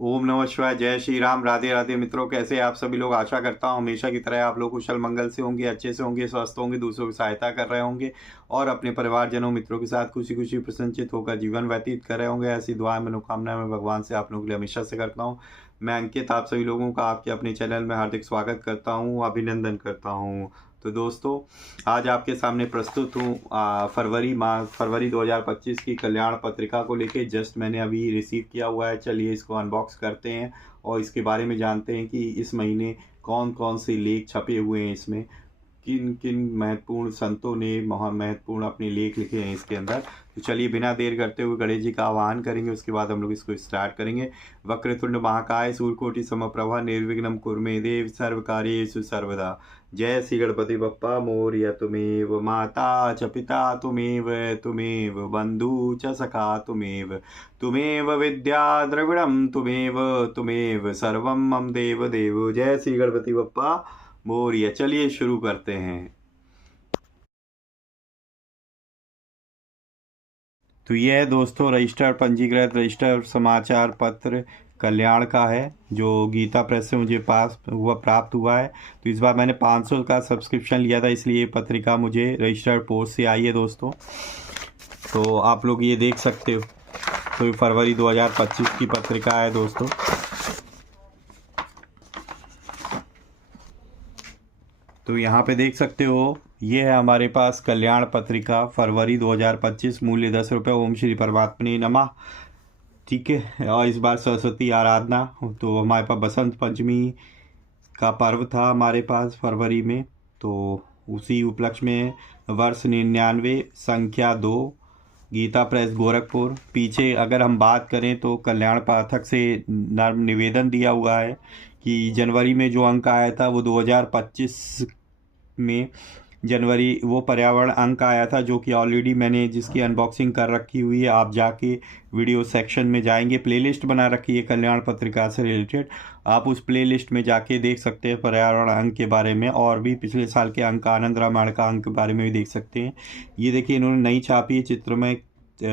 ओम नमः शिवाय। जय श्री राम। राधे राधे मित्रों, कैसे आप सभी लोग। आशा करता हूँ हमेशा की तरह आप लोग कुशल मंगल से होंगे, अच्छे से होंगे, स्वस्थ होंगे, दूसरों की सहायता कर रहे होंगे और अपने परिवारजनों मित्रों के साथ खुशी खुशी प्रसन्नचित होकर जीवन व्यतीत कर रहे होंगे। ऐसी दुआएं मनोकामनाएं मैं भगवान से आप लोगों के लिए हमेशा से करता हूँ। मैं अंकित आप सभी लोगों का आपके अपने चैनल में हार्दिक स्वागत करता हूँ, अभिनंदन करता हूँ। तो दोस्तों, आज आपके सामने प्रस्तुत हूँ फरवरी 2025 की कल्याण पत्रिका को लेके। जस्ट मैंने अभी रिसीव किया हुआ है। चलिए इसको अनबॉक्स करते हैं और इसके बारे में जानते हैं कि इस महीने कौन कौन से लेख छपे हुए हैं, इसमें किन किन महत्वपूर्ण संतों ने महत्वपूर्ण अपने लेख लिखे हैं इसके अंदर। तो चलिए बिना देर करते हुए गणेश जी का आह्वान करेंगे, उसके बाद हम लोग इसको स्टार्ट करेंगे। वक्रतुंड महाकाय सूर्यकोटि समप्रभा निर्विघ्नं कुरु देव सर्वकार्येषु सर्वदा। जय श्री गणपति बप्पा मोरया। तुमेव माता च पिता तुमेव, तुमेव बंधु च सखा तुमेव, तुमेव विद्या द्रविणम तुमेव, तुमेव सर्वम मम देव देव। जय श्री गणपति बप्पा मोरया। चलिए शुरू करते हैं। तो यह दोस्तों रजिस्टर्ड पंजीकृत रजिस्टर्ड समाचार पत्र कल्याण का है, जो गीता प्रेस से मुझे प्राप्त हुआ है। तो इस बार मैंने 500 का सब्सक्रिप्शन लिया था, इसलिए ये पत्रिका मुझे रजिस्टर्ड पोस्ट से आई है दोस्तों। तो आप लोग ये देख सकते हो। तो फरवरी 2025 की पत्रिका है दोस्तों। तो यहाँ पे देख सकते हो, ये है हमारे पास कल्याण पत्रिका फरवरी 2025, मूल्य 10 रुपये। ओम श्री परमात्मने नमः। ठीक है। और इस बार सरस्वती आराधना, तो हमारे पास बसंत पंचमी का पर्व था हमारे पास फरवरी में, तो उसी उपलक्ष्य में वर्ष 99, संख्या 2, गीता प्रेस गोरखपुर। पीछे अगर हम बात करें तो कल्याण पाठक से नर्म निवेदन दिया हुआ है कि जनवरी में जो अंक आया था वो 2025 में जनवरी वो पर्यावरण अंक आया था, जो कि ऑलरेडी मैंने जिसकी अनबॉक्सिंग कर रखी हुई है। आप जाके वीडियो सेक्शन में जाएंगे, प्लेलिस्ट बना रखी है कल्याण पत्रिका से रिलेटेड, आप उस प्लेलिस्ट में जाके देख सकते हैं पर्यावरण अंक के बारे में, और भी पिछले साल के अंक, आनंद रामायण का अंक के बारे में भी देख सकते हैं। ये देखिए इन्होंने नई छापी है चित्रमय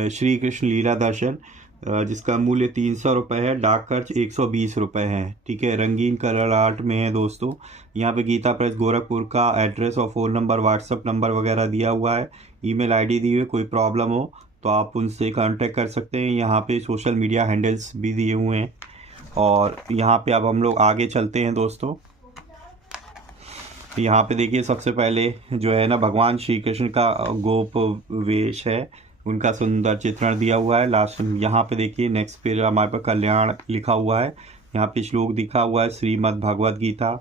श्री कृष्ण लीला दर्शन, जिसका मूल्य 300 रुपये है, डाक खर्च 120 रुपये है। ठीक है, रंगीन कलर आर्ट में है दोस्तों। यहाँ पे गीता प्रेस गोरखपुर का एड्रेस और फ़ोन नंबर, व्हाट्सअप नंबर वगैरह दिया हुआ है, ईमेल आईडी दी हुई है। कोई प्रॉब्लम हो तो आप उनसे कांटेक्ट कर सकते हैं। यहाँ पे सोशल मीडिया हैंडल्स भी दिए हुए हैं। और यहाँ पे अब हम लोग आगे चलते हैं दोस्तों। यहाँ पे देखिए सबसे पहले जो है ना, भगवान श्री कृष्ण का गोप वेश है, उनका सुंदर चित्रण दिया हुआ है। लास्ट यहाँ पे देखिए नेक्स्ट पेज हमारे पास कल्याण लिखा हुआ है। यहाँ पे श्लोक दिखा हुआ है, श्रीमद् भगवद गीता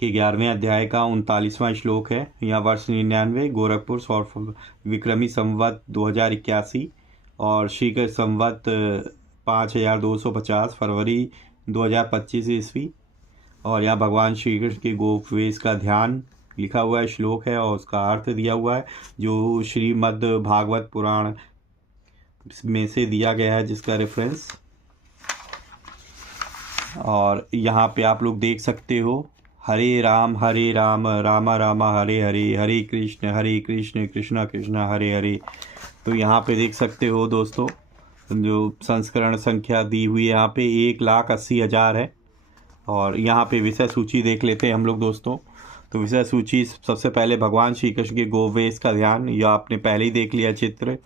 के 11वें अध्याय का 39वां श्लोक है। यहाँ वर्ष 99, गोरखपुर, सौर विक्रमी संवत 2081 और श्री संवत 5250 फरवरी 2025 ईस्वी। और यहाँ भगवान श्री कृष्ण के गोपवेश का ध्यान लिखा हुआ है, श्लोक है और उसका अर्थ दिया हुआ है, जो श्रीमद् भागवत पुराण में से दिया गया है, जिसका रेफरेंस। और यहाँ पे आप लोग देख सकते हो, हरे राम राम राम हरे हरे, हरे कृष्ण कृष्ण कृष्ण हरे हरे। तो यहाँ पे देख सकते हो दोस्तों, जो संस्करण संख्या दी हुई है यहाँ पे 1,80,000 है। और यहाँ पे विषय सूची देख लेते हैं हम लोग दोस्तों। तो विषय सूची सबसे पहले भगवान श्री कृष्ण के गोवेश का ध्यान, यह आपने पहले ही देख लिया चित्र,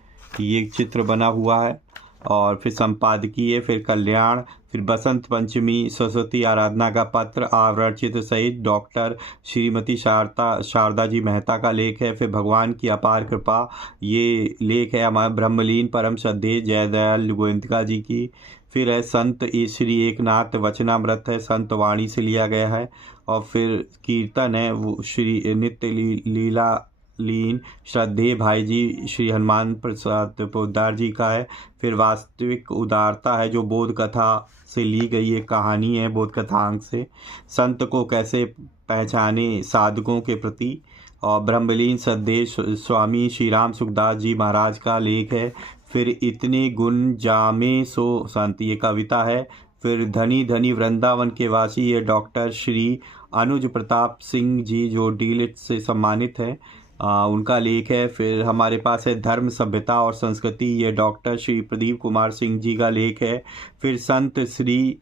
ये चित्र बना हुआ है। और फिर संपादकीय, फिर कल्याण, फिर बसंत पंचमी सरस्वती आराधना का पत्र, आवरण चित्र सहित डॉक्टर श्रीमती शारदा जी मेहता का लेख है। फिर भगवान की अपार कृपा, ये लेख है हमारे ब्रह्मलीन परम श्रद्धेय जयदयाल गोविंदका जी की। फिर है संत श्री एकनाथ वचनामृत है, संत वाणी से लिया गया है। और फिर कीर्तन है वो श्री नित्य लीला लीन श्रद्धेय भाई जी श्री हनुमान प्रसाद पोद्दार जी का है। फिर वास्तविक उदारता है, जो बोध कथा से ली गई एक कहानी है, बोध कथांक से, संत को कैसे पहचाने साधकों के प्रति। और ब्रह्मलीन श्रद्धेय स्वामी श्री राम सुखदास जी महाराज का लेख है। फिर इतने गुण जामे सो संत, ये कविता है। फिर धनी धनी वृंदावन के वासी, ये डॉक्टर श्री अनुज प्रताप सिंह जी, जो डीलिट से सम्मानित है। उनका लेख है। फिर हमारे पास है धर्म सभ्यता और संस्कृति, ये डॉक्टर श्री प्रदीप कुमार सिंह जी का लेख है। फिर संत श्री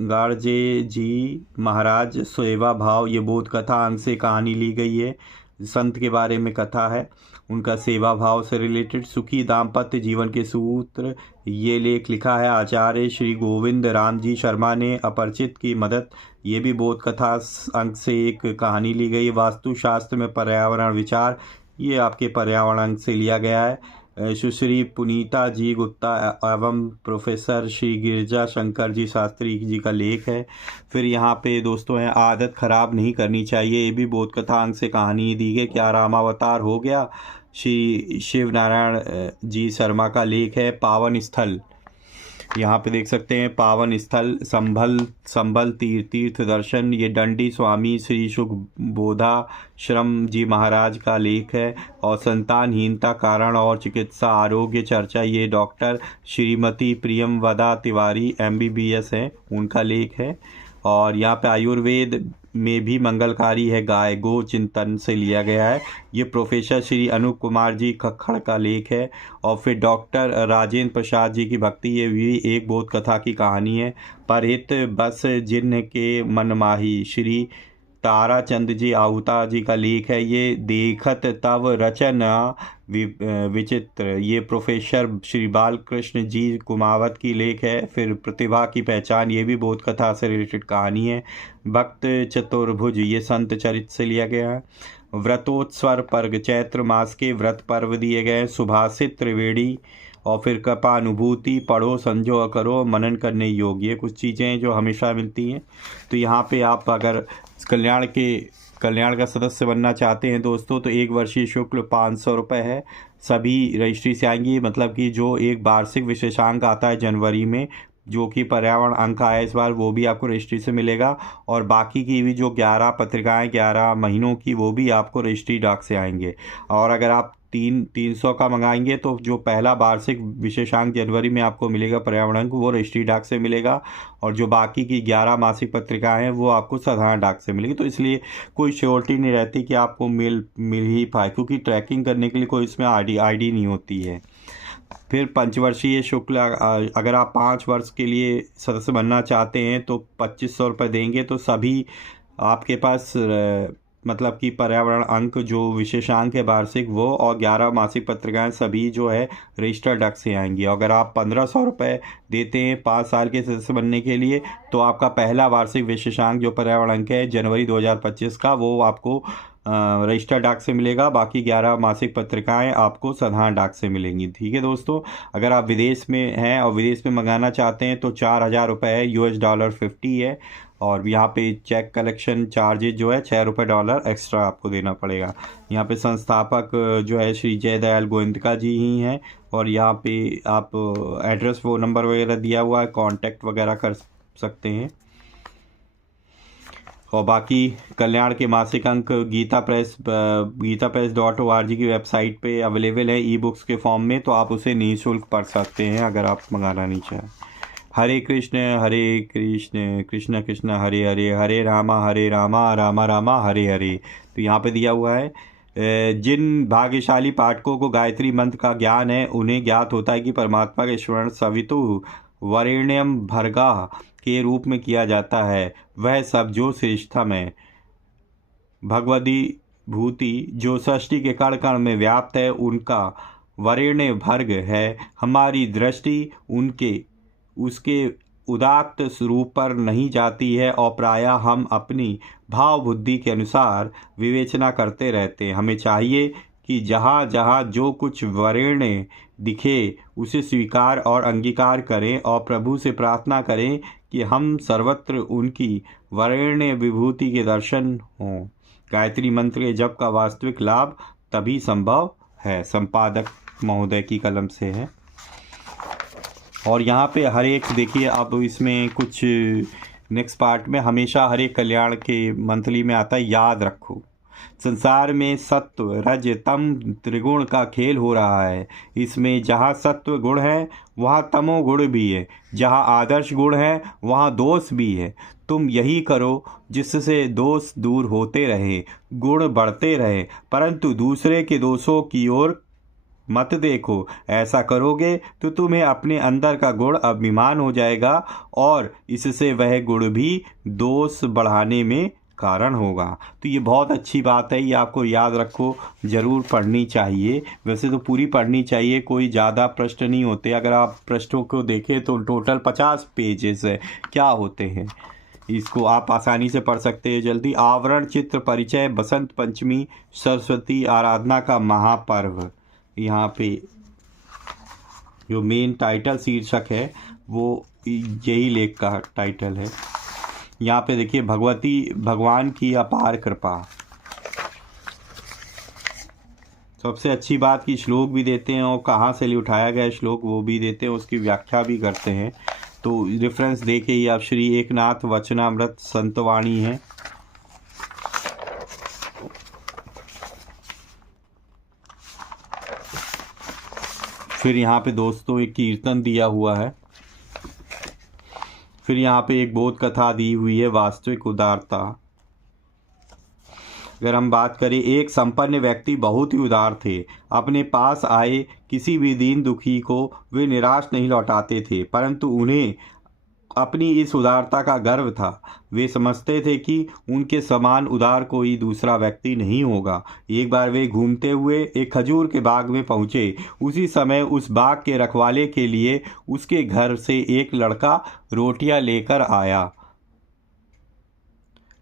गाड़जे जी महाराज सेवा भाव, ये बोध कथा अंग से कहानी ली गई है। संत के बारे में कथा है, उनका सेवा भाव से रिलेटेड। सुखी दाम्पत्य जीवन के सूत्र, ये लेख लिखा है आचार्य श्री गोविंद राम जी शर्मा ने। अपरिचित की मदद, ये भी बोध कथा अंक से एक कहानी ली गई। वास्तुशास्त्र में पर्यावरण विचार, ये आपके पर्यावरण अंक से लिया गया है। सुश्री पुनीता जी गुप्ता एवं प्रोफेसर श्री गिरजा शंकर जी शास्त्री जी का लेख है। फिर यहाँ पे दोस्तों है आदत खराब नहीं करनी चाहिए, ये भी बोध कथा अंक से कहानी दी गई। क्या रामावतार हो गया, श्री शिव नारायण जी शर्मा का लेख है। पावन स्थल, यहाँ पे देख सकते हैं पावन स्थल संभल तीर्थ दर्शन, ये दंडी स्वामी श्री सुखबोधाश्रम जी महाराज का लेख है। और संतानहीनता कारण और चिकित्सा आरोग्य चर्चा, ये डॉक्टर श्रीमती प्रियमवदा तिवारी MBBS है, उनका लेख है। और यहाँ पे आयुर्वेद में भी मंगलकारी है गाय गो चिंतन से लिया गया है, ये प्रोफेसर श्री अनूप कुमार जी खक्खड़ का लेख है। और फिर डॉक्टर राजेंद्र प्रसाद जी की भक्ति, ये भी एक बोध कथा की कहानी है। परहित बस जिन्ह के मनमाही, श्री ताराचंद जी आहुता जी का लेख है। ये देखत तव रचना विचित्र, ये प्रोफेसर श्री बालकृष्ण जी कुमावत की लेख है। फिर प्रतिभा की पहचान, ये भी बोध कथा से रिलेटेड कहानी है। भक्त चतुर्भुज, ये संत चरित्र से लिया गया है। व्रतोत्सव पर्व, चैत्र मास के व्रत पर्व दिए गए। सुभाषित त्रिवेणी, और फिर कृपानुभूति, पढ़ो समझो करो मनन करने योग्य, ये कुछ चीज़ें जो हमेशा मिलती हैं। तो यहाँ पे आप अगर कल्याण का सदस्य बनना चाहते हैं दोस्तों, तो 1 वर्षीय शुल्क 500 रुपये है। सभी रजिस्ट्री से आएंगी, मतलब कि जो एक वार्षिक विशेषांक आता है जनवरी में, जो कि पर्यावरण अंक आया इस बार, वो भी आपको रजिस्ट्री से मिलेगा। और बाकी की भी जो 11 पत्रिकाएं 11 महीनों की, वो भी आपको रजिस्ट्री डाक से आएंगे। और अगर आप 300 का मंगाएंगे तो जो पहला वार्षिक विशेषांक जनवरी में आपको मिलेगा पर्यावरण अंक, वो रजिस्ट्री डाक से मिलेगा। और जो बाकी की 11 मासिक पत्रिकाएं हैं वो आपको साधारण डाक से मिलेगी। तो इसलिए कोई श्योरिटी नहीं रहती कि आपको मिल ही पाए, क्योंकि ट्रैकिंग करने के लिए कोई इसमें आईडी नहीं होती है। फिर पंचवर्षीय शुल्क, अगर आप 5 वर्ष के लिए सदस्य बनना चाहते हैं तो 2500 रुपये देंगे। तो सभी आपके पास मतलब कि पर्यावरण अंक जो विशेषांक है वार्षिक, वो और 11 मासिक पत्रिकाएं सभी जो है रजिस्टर्ड डाक से आएंगी। अगर आप 1500 रुपये देते हैं 5 साल के सदस्य बनने के लिए, तो आपका पहला वार्षिक विशेषांक जो पर्यावरण अंक है जनवरी 2025 का, वो आपको रजिस्टर्ड डाक से मिलेगा। बाकी 11 मासिक पत्रिकाएं आपको साधारण डाक से मिलेंगी। ठीक है दोस्तों, अगर आप विदेश में हैं और विदेश में मंगाना चाहते हैं तो 4000 रुपये है, $50 है। और यहाँ पे चेक कलेक्शन चार्जेज जो है $6 एक्स्ट्रा आपको देना पड़ेगा। यहाँ पे संस्थापक जो है श्री जयदयाल गोविंदका जी ही हैं। और यहाँ पे आप एड्रेस फ़ोन नंबर वगैरह दिया हुआ है, कांटेक्ट वगैरह कर सकते हैं। और बाकी कल्याण के मासिक अंक गीता प्रेस .org की वेबसाइट पे अवेलेबल है ई-बुक्स के फॉर्म में, तो आप उसे निःशुल्क पढ़ सकते हैं अगर आप मंगाना नहीं चाहें। हरे कृष्ण कृष्ण कृष्ण हरे हरे, हरे रामा रामा रामा हरे हरे। तो यहाँ पे दिया हुआ है, जिन भाग्यशाली पाठकों को गायत्री मंत्र का ज्ञान है, उन्हें ज्ञात होता है कि परमात्मा के स्मरण सवितु वरेण्यम भर्गा के रूप में किया जाता है। वह सब जो श्रेष्ठम है, भगवदी भूति जो सृष्टि के कण कण में व्याप्त है, उनका वरेण्य भर्ग है। हमारी दृष्टि उसके उदात्त स्वरूप पर नहीं जाती है और प्रायः हम अपनी भाव बुद्धि के अनुसार विवेचना करते रहते हैं। हमें चाहिए कि जहाँ जहाँ जो कुछ वरेण्य दिखे उसे स्वीकार और अंगीकार करें और प्रभु से प्रार्थना करें कि हम सर्वत्र उनकी वरेण्य विभूति के दर्शन हों। गायत्री मंत्र के जप का वास्तविक लाभ तभी संभव है। संपादक महोदय की कलम से है। और यहाँ पे हर एक देखिए, अब इसमें कुछ नेक्स्ट पार्ट में हमेशा हर एक कल्याण के मंथली में आता है, याद रखो। संसार में सत्व रज तम त्रिगुण का खेल हो रहा है। इसमें जहाँ सत्व गुण है वहाँ तमोगुण भी है, जहाँ आदर्श गुण है वहाँ दोष भी है। तुम यही करो जिससे दोष दूर होते रहे, गुण बढ़ते रहे, परंतु दूसरे के दोषों की ओर मत देखो। ऐसा करोगे तो तुम्हें अपने अंदर का गुण अभिमान हो जाएगा और इससे वह गुण भी दोष बढ़ाने में कारण होगा। तो ये बहुत अच्छी बात है, ये आपको याद रखो, ज़रूर पढ़नी चाहिए। वैसे तो पूरी पढ़नी चाहिए, कोई ज़्यादा प्रश्न नहीं होते। अगर आप प्रश्नों को देखें तो टोटल 50 पेजेस है, क्या होते हैं। इसको आप आसानी से पढ़ सकते हैं जल्दी। आवरण चित्र परिचय, बसंत पंचमी, सरस्वती आराधना का महापर्व। यहाँ पे जो मेन टाइटल शीर्षक है वो यही लेख का टाइटल है। यहाँ पे देखिए भगवान की अपार कृपा। सबसे अच्छी बात की श्लोक भी देते हैं और कहाँ से उठाया गया श्लोक वो भी देते हैं, उसकी व्याख्या भी करते हैं। तो रेफरेंस देके ही आप श्री एकनाथ वचनामृत संतवाणी है। फिर यहाँ पे दोस्तों एक कीर्तन दिया हुआ है। फिर यहाँ पे एक बोध कथा दी हुई है, वास्तविक उदारता। अगर हम बात करें, एक संपन्न व्यक्ति बहुत ही उदार थे। अपने पास आए किसी भी दीन दुखी को वे निराश नहीं लौटाते थे, परंतु उन्हें अपनी इस उदारता का गर्व था। वे समझते थे कि उनके समान उदार कोई दूसरा व्यक्ति नहीं होगा। एक बार वे घूमते हुए एक खजूर के बाग में पहुंचे। उसी समय उस बाग के रखवाले के लिए उसके घर से एक लड़का रोटियां लेकर आया।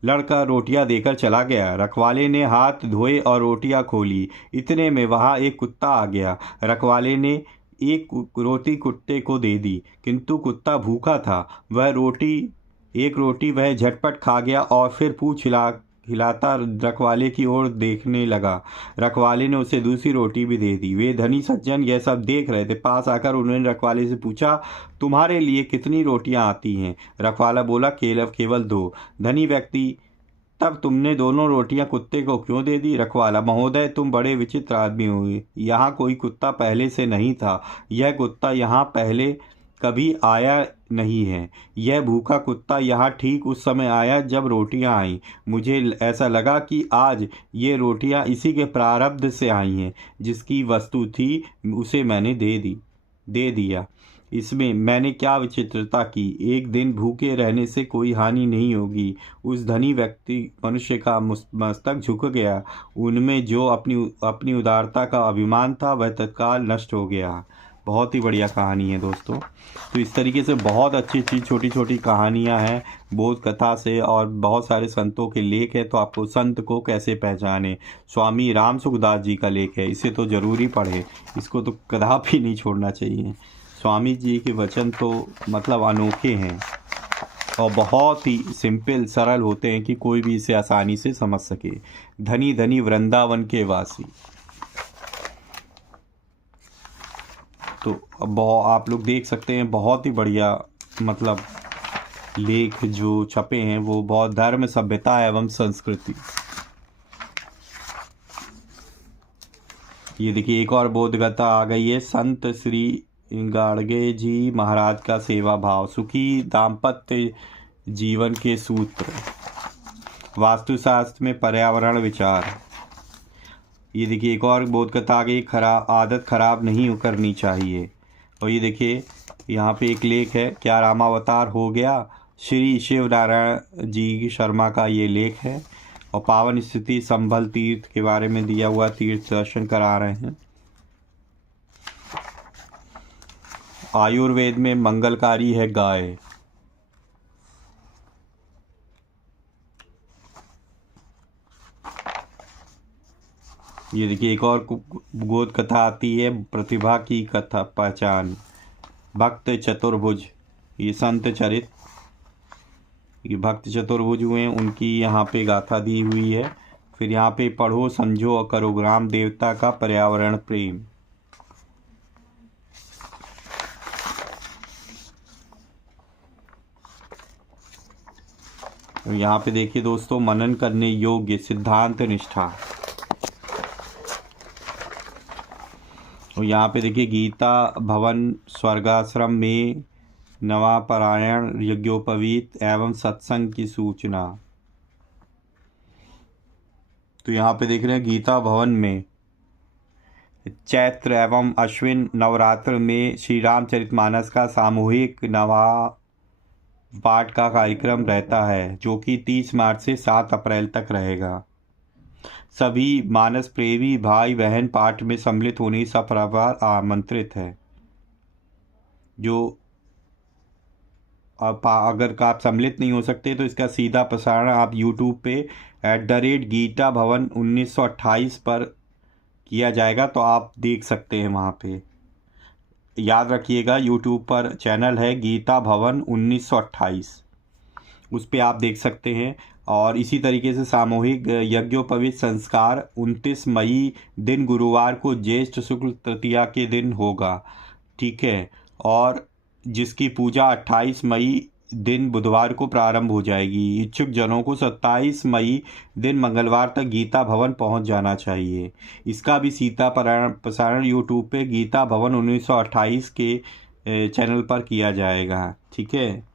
लड़का रोटियां देकर चला गया। रखवाले ने हाथ धोए और रोटियां खोली। इतने में वहां एक कुत्ता आ गया। रखवाले ने एक रोटी कुत्ते को दे दी, किंतु कुत्ता भूखा था। एक रोटी वह झटपट खा गया और फिर पूंछ हिलाता रखवाले की ओर देखने लगा। रखवाले ने उसे दूसरी रोटी भी दे दी। वे धनी सज्जन यह सब देख रहे थे। पास आकर उन्होंने रखवाले से पूछा, तुम्हारे लिए कितनी रोटियां आती हैं? रखवाला बोला, केवल 2। धनी व्यक्ति, तब तुमने दोनों रोटियां कुत्ते को क्यों दे दी? रखवाला, महोदय तुम बड़े विचित्र आदमी हुए। यहाँ कोई कुत्ता पहले से नहीं था। यह कुत्ता यहाँ पहले कभी आया नहीं है। यह भूखा कुत्ता यहाँ ठीक उस समय आया जब रोटियां आईं। मुझे ऐसा लगा कि आज ये रोटियां इसी के प्रारब्ध से आई हैं। जिसकी वस्तु थी उसे मैंने दे दिया। इसमें मैंने क्या विचित्रता की? एक दिन भूखे रहने से कोई हानि नहीं होगी। उस धनी व्यक्ति मनुष्य का मस्तक झुक गया। उनमें जो अपनी उदारता का अभिमान था वह तत्काल नष्ट हो गया। बहुत ही बढ़िया कहानी है दोस्तों। तो इस तरीके से बहुत अच्छी अच्छी छोटी छोटी कहानियाँ हैं बोध कथा से, और बहुत सारे संतों के लेख हैं। तो आपको संत को कैसे पहचाने, स्वामी राम सुखदास जी का लेख है, इसे तो ज़रूर ही पढ़े, इसको तो कदापि नहीं छोड़ना चाहिए। स्वामी जी के वचन तो मतलब अनोखे हैं और बहुत ही सिंपल सरल होते हैं कि कोई भी इसे आसानी से समझ सके। धनी धनी वृंदावन के वासी। तो अब आप लोग देख सकते हैं बहुत ही बढ़िया मतलब लेख जो छपे हैं वो बहुत धर्म, सभ्यता एवं संस्कृति। ये देखिए एक और बोधगता आ गई है। संत श्री गाड़गे जी महाराज का सेवा भाव, सुखी दाम्पत्य जीवन के सूत्र, वास्तुशास्त्र में पर्यावरण विचार। ये देखिए एक और बोध कथा आ गई, आदत खराब नहीं करनी चाहिए। और ये देखिए यहाँ पे एक लेख है, क्या रामावतार हो गया? श्री शिव नारायण जी शर्मा का ये लेख है। और पावन स्थिति संभल तीर्थ के बारे में दिया हुआ, तीर्थ दर्शन करा रहे हैं। आयुर्वेद में मंगलकारी है गाय। ये देखिए एक और बोध कथा आती है, प्रतिभा की कथा पहचान, भक्त चतुर्भुज। ये संत चरित, ये भक्त चतुर्भुज हुए उनकी यहाँ पे गाथा दी हुई है। फिर यहाँ पे पढ़ो समझो और करो ग्राम देवता का पर्यावरण प्रेम। यहाँ पे देखिए दोस्तों, मनन करने योग्य सिद्धांत निष्ठा। और यहाँ पे देखिए, गीता भवन स्वर्गाश्रम में नवापरायण यज्ञोपवीत एवं सत्संग की सूचना। तो यहाँ पे देख रहे हैं, गीता भवन में चैत्र एवं अश्विन नवरात्र में श्री रामचरितमानस का सामूहिक नवा पाठ का कार्यक्रम रहता है, जो कि 30 मार्च से 7 अप्रैल तक रहेगा। सभी मानस प्रेमी भाई बहन पाठ में सम्मिलित होने सपरिवार आमंत्रित है। जो अगर आप सम्मिलित नहीं हो सकते तो इसका सीधा प्रसारण आप यूट्यूब पे @गीता भवन 1928 पर किया जाएगा, तो आप देख सकते हैं वहाँ पे। याद रखिएगा, यूट्यूब पर चैनल है गीता भवन 1928, उस पर आप देख सकते हैं। और इसी तरीके से सामूहिक यज्ञोपवीत संस्कार 29 मई दिन गुरुवार को ज्येष्ठ शुक्ल तृतीया के दिन होगा, ठीक है। और जिसकी पूजा 28 मई दिन बुधवार को प्रारंभ हो जाएगी। इच्छुक जनों को 27 मई दिन मंगलवार तक गीता भवन पहुंच जाना चाहिए। इसका भी सीधा प्रसारण यूट्यूब पे गीता भवन 1928 के चैनल पर किया जाएगा, ठीक है।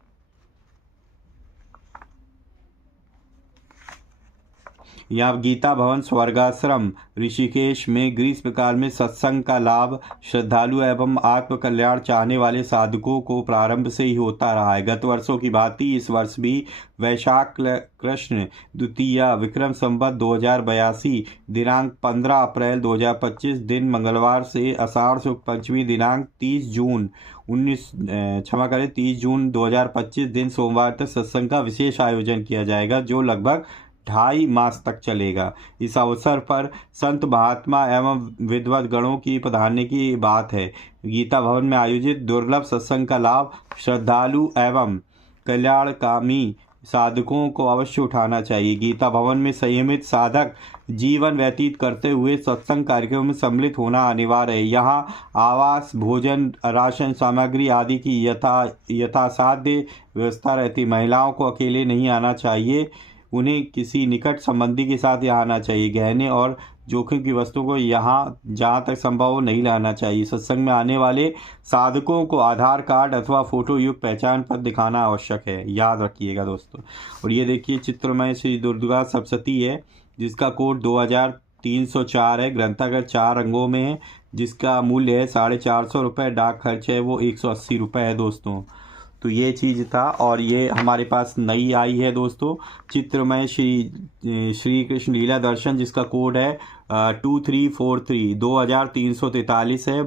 यहाँ गीता भवन स्वर्गाश्रम ऋषिकेश में ग्रीष्म काल में सत्संग का लाभ श्रद्धालु एवं आत्मकल्याण चाहने वाले साधकों को प्रारंभ से ही होता रहा है। गत वर्षों की भांति इस वर्ष भी वैशाख कृष्ण द्वितीया विक्रम संवत 2082 दिनांक 15 अप्रैल 2025 दिन मंगलवार से आषाढ़ शुक्ल पंचमी दिनांक 30 जून 2025 दिन सोमवार तक सत्संग का विशेष आयोजन किया जाएगा, जो लगभग 2.5 मास तक चलेगा। इस अवसर पर संत महात्मा एवं विद्वत गणों की पधारने की बात है। गीता भवन में आयोजित दुर्लभ सत्संग का लाभ श्रद्धालु एवं कल्याणकामी साधकों को अवश्य उठाना चाहिए। गीता भवन में संयमित साधक जीवन व्यतीत करते हुए सत्संग कार्यक्रम में सम्मिलित होना अनिवार्य है। यहाँ आवास, भोजन, राशन सामग्री आदि की यथासाध्य व्यवस्था रहती। महिलाओं को अकेले नहीं आना चाहिए, उन्हें किसी निकट संबंधी के साथ यहाँ आना चाहिए। गहने और जोखिम की वस्तुओं को यहाँ जहाँ तक संभव हो नहीं लाना चाहिए। सत्संग में आने वाले साधकों को आधार कार्ड अथवा फोटो युक्त पहचान पत्र दिखाना आवश्यक है, याद रखिएगा दोस्तों। और ये देखिए, चित्रमय श्री दुर्गा सप्तशती है, जिसका कोड 2304 है। ग्रंथागार 4 अंगों में है, जिसका मूल्य है 450 रुपये। डाक खर्च है वो 180 रुपये है दोस्तों। तो ये चीज़ था। और ये हमारे पास नई आई है दोस्तों, चित्रमय श्री कृष्ण लीला दर्शन, जिसका कोड है 2343 2343 है।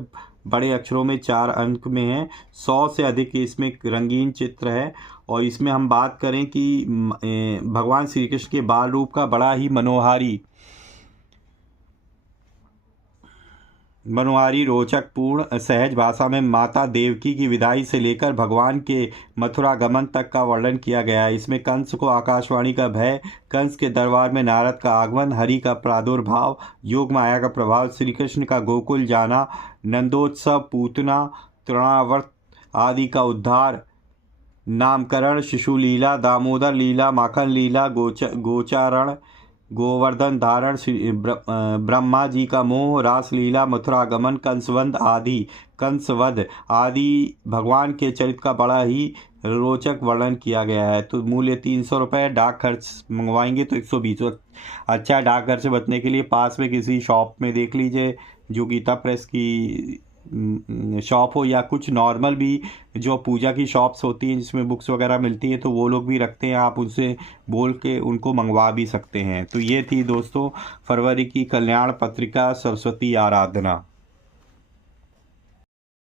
बड़े अक्षरों में 4 अंक में है। 100 से अधिक इसमें रंगीन चित्र है। और इसमें हम बात करें कि भगवान श्री कृष्ण के बाल रूप का बड़ा ही मनोहारी रोचक पूर्ण सहज भाषा में माता देवकी की विदाई से लेकर भगवान के मथुरा गमन तक का वर्णन किया गया है। इसमें कंस को आकाशवाणी का भय, कंस के दरबार में नारद का आगमन, हरि का प्रादुर्भाव, योग माया का प्रभाव, श्री कृष्ण का गोकुल जाना, नंदोत्सव, पूतना, तृणावर्त आदि का उद्धार, नामकरण, शिशु लीला, दामोदर लीला, माखन लीला, गोचारण, गोवर्धन धारण, ब्रह्मा जी का मोह, रासलीला, मथुरागमन, कंसवध आदि भगवान के चरित्र का बड़ा ही रोचक वर्णन किया गया है। तो मूल्य 300 रुपये। डाक खर्च मंगवाएंगे तो 120। अच्छा, डाक घर से बचने के लिए पास में किसी शॉप में देख लीजिए, जो गीता प्रेस की शॉप हो, या कुछ नॉर्मल भी जो पूजा की शॉप्स होती हैं जिसमें बुक्स वगैरह मिलती हैं, तो वो लोग भी रखते हैं, आप उनसे बोल के उनको मंगवा भी सकते हैं। तो ये थी दोस्तों फरवरी की कल्याण पत्रिका सरस्वती आराधना।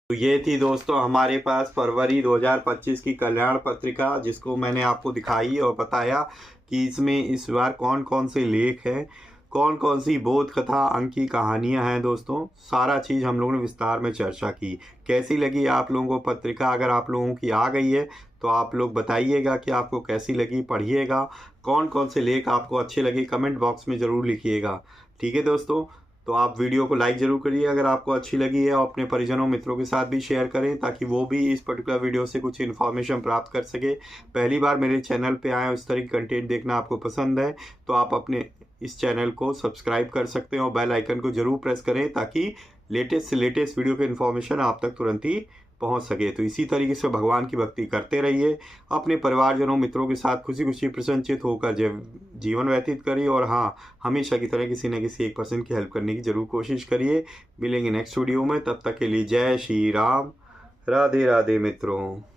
तो ये थी दोस्तों हमारे पास फरवरी 2025 की कल्याण पत्रिका, जिसको मैंने आपको दिखाई और बताया कि इसमें इस बार कौन कौन से लेख हैं, कौन कौन सी बोध कथा अंक की कहानियाँ हैं दोस्तों। सारा चीज़ हम लोगों ने विस्तार में चर्चा की। कैसी लगी आप लोगों को पत्रिका? अगर आप लोगों की आ गई है तो आप लोग बताइएगा कि आपको कैसी लगी, पढ़िएगा। कौन कौन से लेख आपको अच्छे लगे कमेंट बॉक्स में ज़रूर लिखिएगा, ठीक है दोस्तों। तो आप वीडियो को लाइक ज़रूर करिए अगर आपको अच्छी लगी है, और अपने परिजनों मित्रों के साथ भी शेयर करें ताकि वो भी इस पर्टिकुलर वीडियो से कुछ इन्फॉर्मेशन प्राप्त कर सके। पहली बार मेरे चैनल पे आए और इस तरह की कंटेंट देखना आपको पसंद है तो आप अपने इस चैनल को सब्सक्राइब कर सकते हैं और बेल आइकन को ज़रूर प्रेस करें ताकि लेटेस्ट से लेटेस्ट वीडियो की इन्फॉर्मेशन आप तक तुरंत ही पहुंच सके। तो इसी तरीके से भगवान की भक्ति करते रहिए, अपने परिवारजनों मित्रों के साथ खुशी खुशी प्रसन्नचित होकर जीवन व्यतीत करिए, और हाँ, हमेशा की तरह किसी न किसी एक पर्सन की हेल्प करने की जरूर कोशिश करिए। मिलेंगे नेक्स्ट वीडियो में, तब तक के लिए जय श्री राम, राधे राधे मित्रों।